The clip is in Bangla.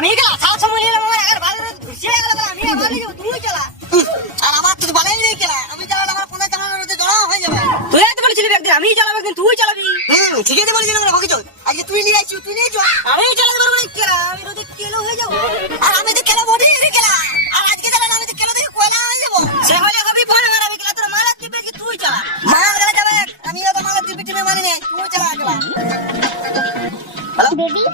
আমি গেলা সাত সময় নিলাম আমার আগের ভালো ঘুষিয়ে গেল আমি আবার নিয়ে তুই চালা আর আমার তো বালাই নেই কেলা আমি চালালে আমার ফোনে চালানোর রোদে জড়া হয়ে যাবে। তুই এত বলেছিলি একদিন আমি চালাবো একদিন তুই চালাবি। ঠিক আছে বলেছিলাম না ভগিত আজকে তুই নিয়ে আইছিস তুই নিয়ে যা। আমি চালাতে পারবো না কেলা আমি রোদে কেলো হয়ে যাবো। আর আমি তো কেলা বডি রে কেলা আর আজকে চালালে আমি তো কেলা দেখে কয়লা হয়ে যাবো। সে হলে কবি ফোন আমার আমি কেলা তোর মালা দিবে কি তুই চালা। মালা গেলে যাবে আমি তো মালা দিবি টিমে মানি নাই তুই চালা কেলা। বেবি